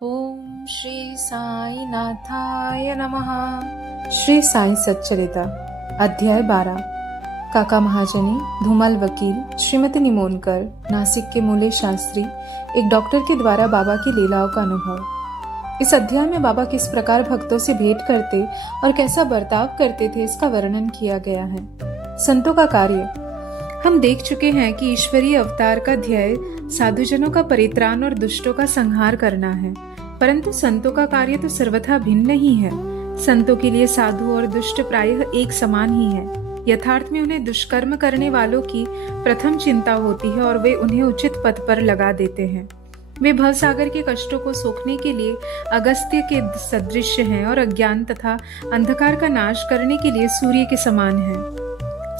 ओम श्री साई नाथाय नमः। श्री साई सच्चरिता अध्याय 12। काका महाजनी, धूमल वकील, श्रीमती निमोनकर, नासिक के मूले शास्त्री, एक डॉक्टर के द्वारा बाबा की लीलाओं का अनुभव। इस अध्याय में बाबा किस प्रकार भक्तों से भेंट करते और कैसा बर्ताव करते थे, इसका वर्णन किया गया है। संतों का कार्य। हम देख चुके हैं कि ईश्वरीय अवतार का ध्येय साधुजनों का परित्राण और दुष्टों का संहार करना है, परंतु संतों का कार्य तो सर्वथा भिन्न ही है। संतों के लिए साधु और दुष्ट प्रायः एक समान ही है। यथार्थ में उन्हें दुष्कर्म करने वालों की प्रथम चिंता होती है और वे उन्हें उचित पद पर लगा देते हैं। वे भवसागर के कष्टों को सोखने के लिए अगस्त्य के सदृश हैं और अज्ञान तथा अंधकार का नाश करने के लिए सूर्य के समान हैं।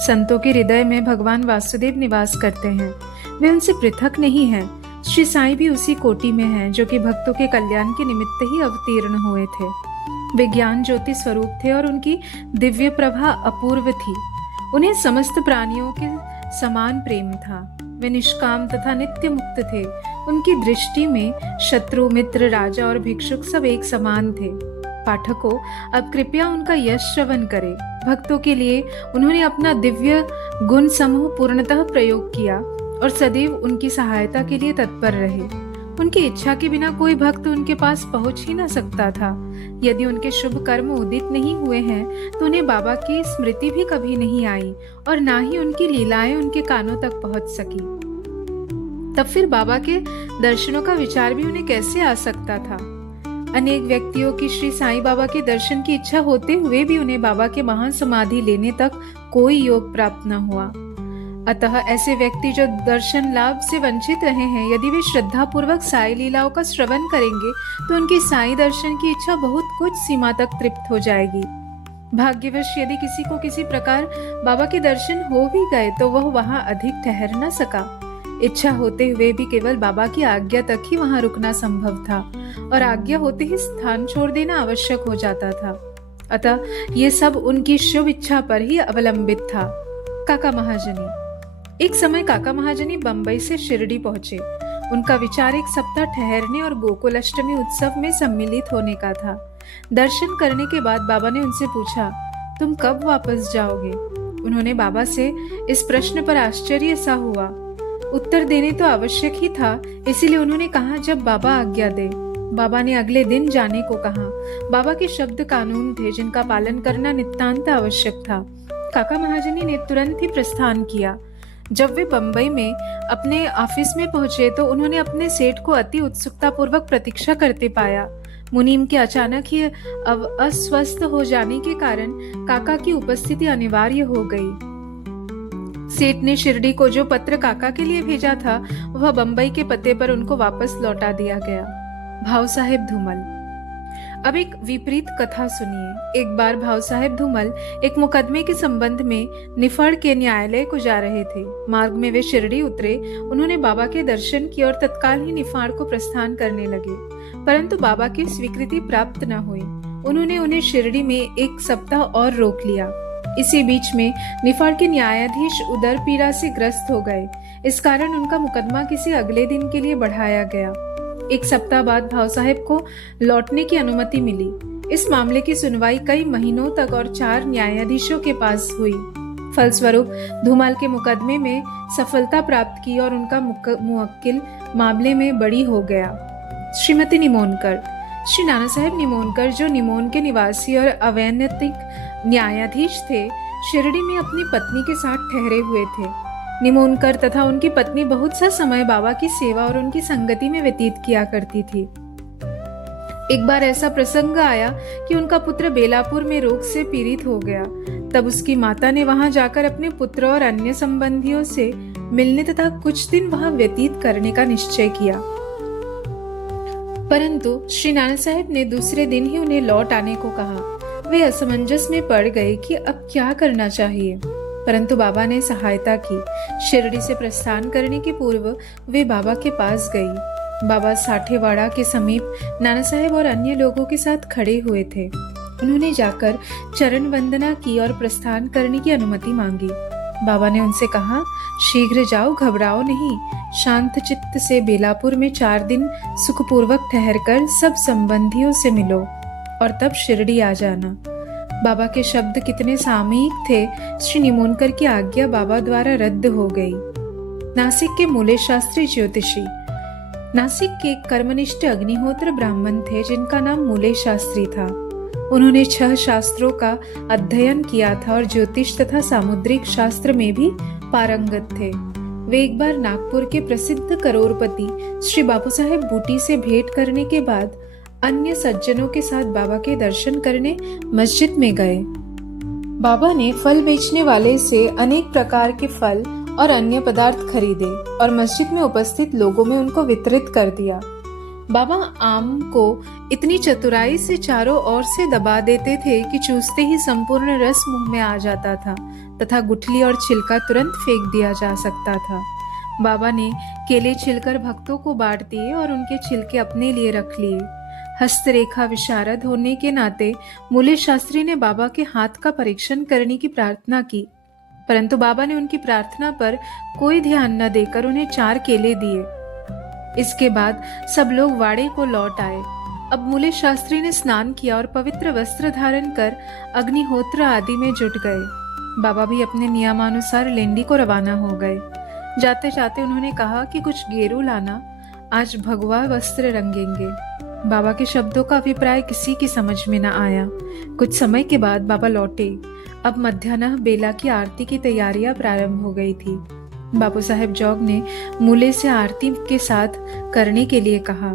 संतों के हृदय में भगवान वासुदेव निवास करते हैं, वे उनसे पृथक नहीं हैं। श्री साईं भी उसी कोटि में हैं, जो कि भक्तों के कल्याण के निमित्त ही अवतीर्ण हुए थे। वे ज्ञान ज्योति स्वरूप थे और उनकी दिव्य प्रभा अपूर्व थी। उन्हें समस्त प्राणियों के समान प्रेम था। वे निष्काम तथा नित्य मुक्त थे। उनकी दृष्टि में शत्रु, मित्र, राजा और भिक्षुक सब एक समान थे। पाठकों, अब कृपया उनका यश श्रवण करें। भक्तों के लिए उन्होंने अपना दिव्य गुण समूह पूर्णतः प्रयोग किया और सदैव उनकी सहायता के लिए तत्पर रहे। उनकी इच्छा के बिना कोई भक्त उनके पास पहुंच ही न सकता था। यदि उनके शुभ कर्म उदित नहीं हुए हैं तो उन्हें बाबा की स्मृति भी कभी नहीं आई और ना ही उनकी लीलाएं उनके कानों तक पहुंच सकी। तब फिर बाबा के दर्शनों का विचार भी उन्हें कैसे आ सकता था। अनेक व्यक्तियों की श्री साईं बाबा के दर्शन की इच्छा होते हुए भी उन्हें बाबा के महान समाधि लेने तक कोई योग प्राप्त न हुआ। अतः ऐसे व्यक्ति जो दर्शन लाभ से वंचित रहे हैं, यदि वे श्रद्धा पूर्वक साई लीलाओं का श्रवण करेंगे तो उनकी साई दर्शन की इच्छा बहुत कुछ सीमा तक तृप्त हो जाएगी। भाग्यवश यदि किसी को किसी प्रकार बाबा के दर्शन हो भी गए तो वह वहां अधिक ठहर न सका। इच्छा होते हुए भी केवल बाबा की आज्ञा तक ही वहां रुकना संभव था और आज्ञा होते ही स्थान छोड़ देना आवश्यक हो जाता था। अतः ये सब उनकी शुभ इच्छा पर ही अवलंबित था। काका महाजनी। एक समय काका महाजनी बंबई से शिरडी पहुंचे। उनका विचार एक सप्ताह ठहरने और गोकुल अष्टमी उत्सव में सम्मिलित होने का था। दर्शन करने के बाद बाबा ने उनसे पूछा, तुम कब वापस जाओगे? उन्होंने बाबा से इस प्रश्न पर आश्चर्य सा हुआ। उत्तर देने तो आवश्यक ही था, इसीलिए उन्होंने कहा, जब बाबा आज्ञा दे। बाबा ने अगले दिन जाने को कहा। बाबा के शब्द कानून थे जिनका पालन करना नितांत आवश्यक था। काका महाजनी ने तुरंत ही प्रस्थान किया। जब वे बंबई में अपने ऑफिस में पहुंचे तो उन्होंने अपने सेठ को अति उत्सुकता पूर्वक प्रतीक्षा करते पाया। मुनीम के अचानक ही अस्वस्थ हो जाने के कारण काका की उपस्थिति अनिवार्य हो गई। सेठ ने शिरडी को जो पत्र काका के लिए भेजा था वह बंबई के पते पर उनको वापस लौटा दिया गया। भाव साहेब धूमल। अब एक विपरीत कथा सुनिए। एक बार भाव साहेब धूमल एक मुकदमे के संबंध में निफाड़ के न्यायालय को जा रहे थे। मार्ग में वे शिरडी उतरे। उन्होंने बाबा के दर्शन किए और तत्काल ही निफाड़ को प्रस्थान करने लगे, परंतु बाबा की स्वीकृति प्राप्त न हुई। उन्होंने उन्हें शिरडी में एक सप्ताह और रोक लिया। इसी बीच में निफाड़ के न्यायाधीश उदर पीड़ा से ग्रस्त हो गए। इस कारण उनका मुकदमा किसी अगले दिन के लिए बढ़ाया गया। एक सप्ताह बाद भाव साहेब को लौटने की अनुमति मिली। इस मामले की सुनवाई कई महीनों तक और 4 न्यायाधीशों के पास हुई। फलस्वरूप धूमल के मुकदमे में सफलता प्राप्त की और उनका मुवक्किल मामले में बड़ी हो गया। श्रीमती निमोनकर। श्री नाना साहेब निमोनकर, जो निमोन के निवासी और अवैतनिक न्यायाधीश थे, शिरडी में अपनी पत्नी के साथ ठहरे हुए थे। निमोनकर तथा उनकी पत्नी बहुत सा समय बाबा की सेवा और उनकी संगति में व्यतीत किया करती थी। एक बार ऐसा प्रसंग आया कि उनका पुत्र बेलापुर में रोग से पीड़ित हो गया। तब उसकी माता ने वहां जाकर अपने पुत्र और अन्य संबंधियों से मिलने तथा कुछ दिन वहां व्यतीत करने का निश्चय किया, परंतु श्री नाना साहेब ने दूसरे दिन ही उन्हें लौट आने को कहा। वे असमंजस में पड़ गए कि अब क्या करना चाहिए, परंतु बाबा ने सहायता की। शिरडी से प्रस्थान करने के पूर्व वे बाबा के पास गई। बाबा साठेवाड़ा के समीप नाना साहेब और अन्य लोगों के साथ खड़े हुए थे। उन्होंने जाकर चरण वंदना की और प्रस्थान करने की अनुमति मांगी। बाबा ने उनसे कहा, शीघ्र जाओ, घबराओ नहीं। शांत चित्त से बेलापुर में 4 दिन सुखपूर्वक ठहरकर सब संबंधियों से मिलो और तब शिरडी आ जाना। बाबा के शब्द कितने सामयिक थे। श्री निमोनकर की आज्ञा बाबा द्वारा रद्द हो गई। नासिक के मूले शास्त्री ज्योतिषी। नासिक के कर्मनिष्ठ अग्निहोत्र ब्राह्मण थे जिनका नाम मूले शास्त्री था। उन्होंने 6 शास्त्रों का अध्ययन किया था और ज्योतिष तथा सामुद्रिक शास्त्र में भी पारंगत थे। वे एक बार नागपुर के प्रसिद्ध करोड़पति श्री बापू साहेब बूटी से भेंट करने के बाद अन्य सज्जनों के साथ बाबा के दर्शन करने मस्जिद में गए। बाबा ने फल बेचने वाले से अनेक प्रकार के फल और अन्य पदार्थ खरीदे और मस्जिद में उपस्थित लोगों में उनको वितरित कर दिया। बाबा आम को इतनी चतुराई से चारों ओर से दबा देते थे कि चूसते ही संपूर्ण रस मुंह में आ जाता था तथा गुठली और छिलका तुरंत फेंक दिया जा सकता था। बाबा ने केले छिलकर भक्तों को बांट दिए और उनके छिलके अपने लिए रख लिए। हस्तरेखा विशारद होने के नाते मूले शास्त्री ने बाबा के हाथ का परीक्षण करने की प्रार्थना की, परंतु बाबा ने उनकी प्रार्थना पर कोई ध्यान न देकर उन्हें 4 केले दिए। इसके बाद सब लोग वाड़े को लौट आए। अब मूले शास्त्री ने स्नान किया और पवित्र वस्त्र धारण कर अग्निहोत्र आदि में जुट गए। बाबा भी अपने नियमानुसार लेंडी को रवाना हो गए। जाते जाते उन्होंने कहा कि कुछ गेरू लाना, आज भगवा वस्त्र रंगेंगे। बाबा के शब्दों का अभिप्राय किसी की समझ में न आया। कुछ समय के बाद बाबा लौटे। अब मध्याह्न बेला की आरती की तैयारियां प्रारंभ हो गई थी। बापू साहेब जौग ने मूले से आरती के साथ करने के लिए कहा।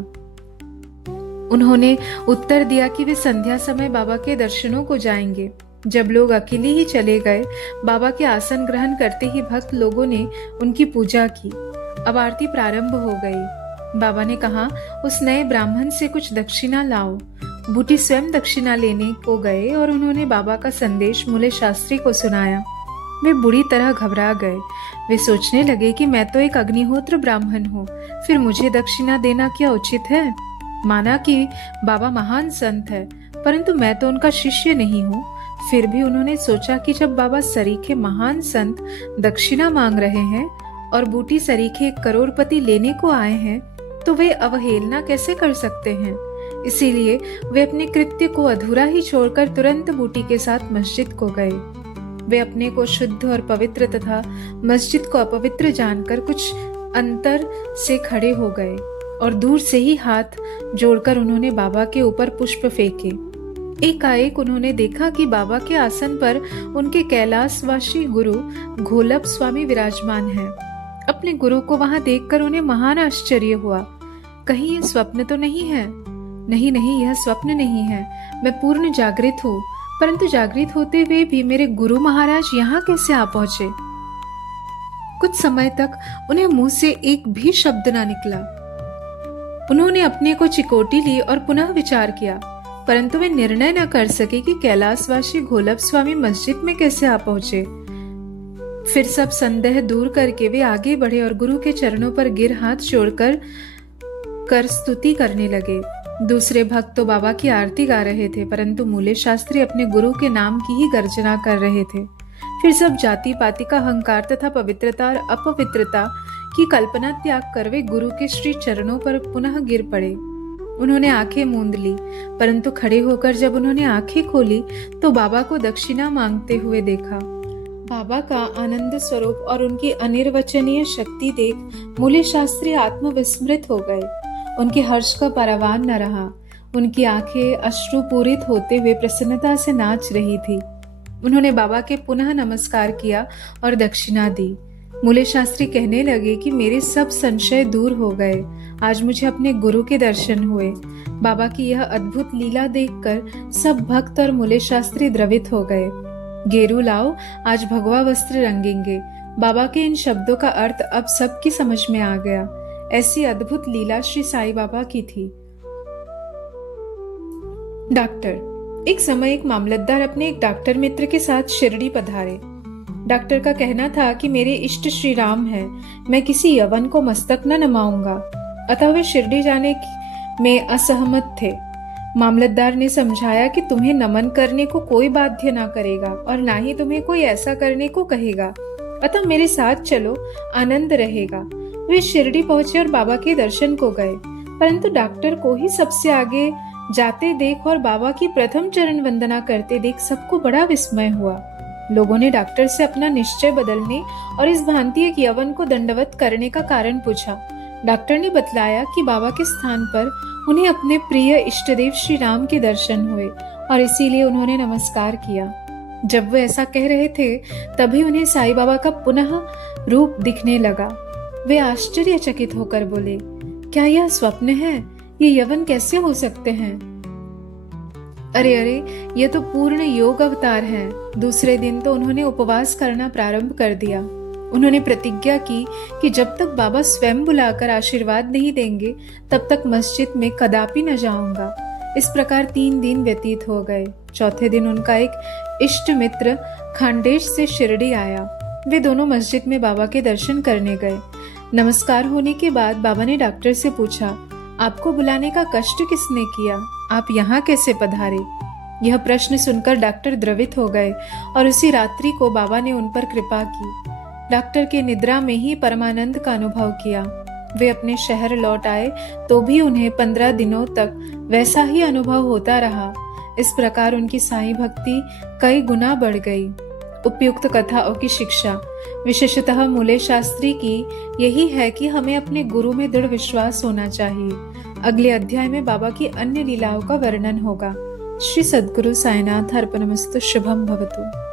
उन्होंने उत्तर दिया कि वे संध्या समय बाबा के दर्शनों को जाएंगे। जब लोग अकेले ही चले गए, बाबा के आसन ग्रहण करते ही भक्त लोगों ने उनकी पूजा की। अब आरती प्रारंभ हो गई। बाबा ने कहा, उस नए ब्राह्मण से कुछ दक्षिणा लाओ। बूटी स्वयं दक्षिणा लेने को गए और उन्होंने बाबा का संदेश मूले शास्त्री को सुनाया। वे बुरी तरह घबरा गए। वे सोचने लगे कि मैं तो एक अग्निहोत्र ब्राह्मण हूँ, फिर मुझे दक्षिणा देना क्या उचित है। माना कि बाबा महान संत है, परंतु मैं तो उनका शिष्य नहीं हूँ। फिर भी उन्होंने सोचा कि जब बाबा सरीखे महान संत दक्षिणा मांग रहे हैं और बूटी सरीखे 1 करोड़पति लेने को आए हैं, तो वे अवहेलना कैसे कर सकते हैं। इसीलिए वे अपने कृत्य को अधूरा ही छोड़कर तुरंत बूटी के साथ मस्जिद को गए। वे अपने को शुद्ध और पवित्र तथा मस्जिद को अपवित्र जानकर कुछ अंतर से खड़े हो गए और दूर से ही हाथ जोड़कर उन्होंने बाबा के ऊपर पुष्प फेंके। एकाएक उन्होंने देखा कि बाबा के आसन पर उनके कैलाशवासी गुरु घोलप स्वामी विराजमान हैं। अपने गुरु को वहां देखकर उन्हें महान आश्चर्य हुआ। कहीं ये स्वप्न तो नहीं है? नहीं नहीं, यह स्वप्न नहीं है। मैं पूर्ण जागृत हूँ, परंतु जागृत होते हुए भी मेरे गुरु महाराज यहाँ कैसे आ पहुंचे? कुछ समय तक उन्हें मुंह से एक भी शब्द ना निकला। उन्होंने अपने को चिकोटी ली और पुनः विचार किया, परंतु वे निर्णय न कर सके कि कैलाशवासी घोलप स्वामी मस्जिद में कैसे आ पहुंचे। फिर सब संदेह दूर करके वे आगे बढ़े और गुरु के चरणों पर गिर हाथ जोड़कर स्तुति करने लगे। दूसरे भक्त तो बाबा की आरती गा रहे थे, परंतु मूले शास्त्री अपने गुरु के नाम की ही गर्जना कर रहे थे। फिर सब जाति पाति का अहंकार तथा पवित्रता और अपवित्रता की कल्पना त्याग कर वे गुरु के श्री चरणों पर पुनः गिर पड़े। उन्होंने आंखें मूंद ली, परंतु खड़े होकर जब उन्होंने आंखें खोली तो बाबा को दक्षिणा मांगते हुए देखा। बाबा का आनंद स्वरूप और उनकी अनिर्वचनीय शक्ति देख मूले शास्त्री आत्मविस्मृत हो गए। उनके हर्ष का paraवान न रहा। उनकी आंखें अश्रुपूरित होते हुए प्रसन्नता से नाच रही थी। उन्होंने बाबा के पुनः नमस्कार किया और दक्षिणा दी। मूले शास्त्री कहने लगे कि मेरे सब संशय दूर हो गए। आज मुझे अपने गुरु के दर्शन हुए। बाबा की यह अद्भुत लीला देखकर सब भक्त और मूले शास्त्री द्रवित हो गए। गेरू लाओ, आज भगवा वस्त्र रंगेंगे। बाबा के इन शब्दों का अर्थ अब सबकी समझ में आ गया। ऐसी अद्भुत लीला श्री साईं बाबा की थी। डॉक्टर। एक समय एक मामलतदार अपने एक डॉक्टर मित्र के साथ शिरडी पधारे। डॉक्टर का कहना था कि मेरे इष्ट श्री राम है, मैं किसी यवन को मस्तक न नमाऊंगा। अतः वे शिरडी जाने में असहमत थे। मामलतदार ने समझाया कि तुम्हें नमन करने को कोई बाध्य ना करेगा और ना ही तुम्हें कोई ऐसा करने को कहेगा अतः मेरे साथ चलो, आनंद रहेगा। वे शिरडी पहुंचे और बाबा के दर्शन को गए, परंतु डॉक्टर को ही सबसे आगे जाते देख और बाबा की प्रथम चरण वंदना करते देख सबको बड़ा विस्मय हुआ। लोगों ने डॉक्टर से अपना निश्चय बदलने और इस भांति एक यवन को दंडवत करने का कारण पूछा। डॉक्टर ने बतलाया कि बाबा के स्थान पर उन्हें अपने प्रिय इष्टदेव श्री राम के दर्शन हुए और इसीलिए उन्होंने नमस्कार किया। जब वे ऐसा कह रहे थे तभी उन्हें साईं बाबा का पुनः रूप दिखने लगा। वे आश्चर्यचकित होकर बोले, क्या यह स्वप्न है? ये यवन कैसे हो सकते हैं? अरे अरे, ये तो पूर्ण योग अवतार हैं। दूसरे दिन तो उन्होंने उपवास करना प्रारंभ कर दिया। उन्होंने प्रतिज्ञा की कि जब तक बाबा स्वयं बुलाकर आशीर्वाद नहीं देंगे तब तक मस्जिद में कदापि न जाऊंगा। इस प्रकार 3 दिन व्यतीत हो गए। चौथे दिन उनका एक इष्ट मित्र खांडेश से शिरडी आया। वे दोनों मस्जिद में बाबा के दर्शन करने गए। नमस्कार होने के बाद बाबा ने डॉक्टर से पूछा, आपको बुलाने का कष्ट किसने किया? आप यहाँ कैसे पधारे? यह प्रश्न सुनकर डॉक्टर द्रवित हो गए और उसी रात्रि को बाबा ने उन पर कृपा की। डॉक्टर के निद्रा में ही परमानंद का अनुभव किया। वे अपने शहर लौट आए तो भी उन्हें 15 दिनों तक वैसा ही अनुभव होता रहा। इस प्रकार उनकी साईं भक्ति कई गुना बढ़ गई। उपयुक्त कथाओं की शिक्षा विशेषतः मूले शास्त्री की यही है कि हमें अपने गुरु में दृढ़ विश्वास होना चाहिए। अगले अध्याय में बाबा की अन्य लीलाओं का वर्णन होगा। श्री सद्गुरु साईनाथ अर्पणमस्तु। शुभम भवतु।